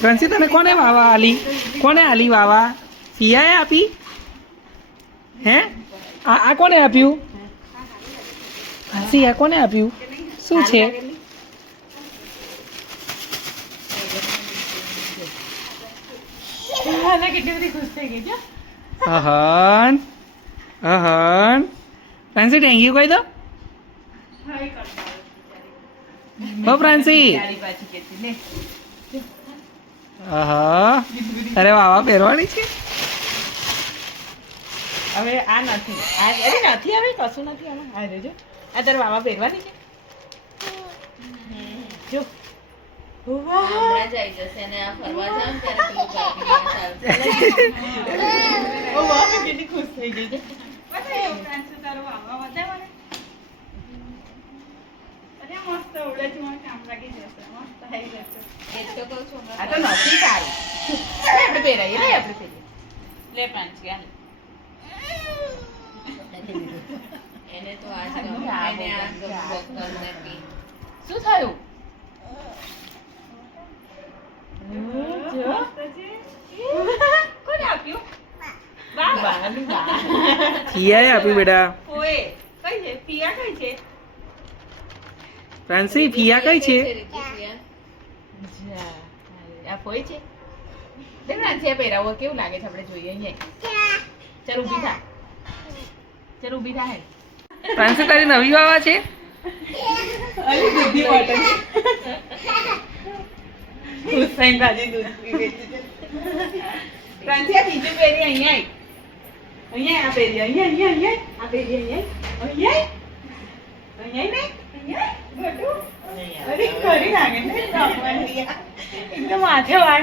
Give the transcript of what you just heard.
ફ્રાન્સી તને કોને વાવા આલી? કોને આલી વાવા? પિયાએ આપી? હે? આ આ કોને આપ્યું? આ કોને આપ્યું? શું છે? અહન અહન. ફ્રાન્સી થેન્ક યુ કહી દો. હો ફ્રાન્સી તારી પાછી કહેતી લે આહા અરે વાવા પહેરવાની છે? હવે આ નથી. આ અરે નથી હવે કશું નથી આમાં આ જોજો આ તારે વાવા પહેરવાની છે. જો. હમણાં જ આવી જશે ને આ ફરવા જાવ ને ત્યારે પેલું ગાડીમાં ચાલશે. ઓ વાહ કેટલી ખુશ થઈ ગઈ એ તો કહું છું આ તો નથી સારું આપણે પહેરાઈએ લે આપણે પહેરીએ લે પાંચી હાલ એને તો આ એને આ ગમે, ને પી. શું થયું કોને આપ્યું બા બાની બા આપ્યું બેટા ઓએ કઈ છે પિયા કઈ છે ફ્રાન્સી ફિયા કઈ છે? આ ફોઈ છે? દેખ નાથિયા પહેરાવો કેવું લાગે છે આપણે જોઈએ અહીંયા? ચાલ ઊભી થા. ચાલ ઊભી થા હે ફ્રાન્સી તારી નવી વાવા છે? અલી દૂધી બોટલ હુસૈન ભાજી દૂધ પીવે છે. ફ્રાન્સિયા બીજું પહેરી અહીંયા અહીંયા આ પહેરી અહીંયા અહીંયા અહીંયા. આ પહેરી અહીંયા અહીંયા અહીંયા ને અહીંયા ગટુ અરે કરી લાગે ને એકદમ માથે વાળ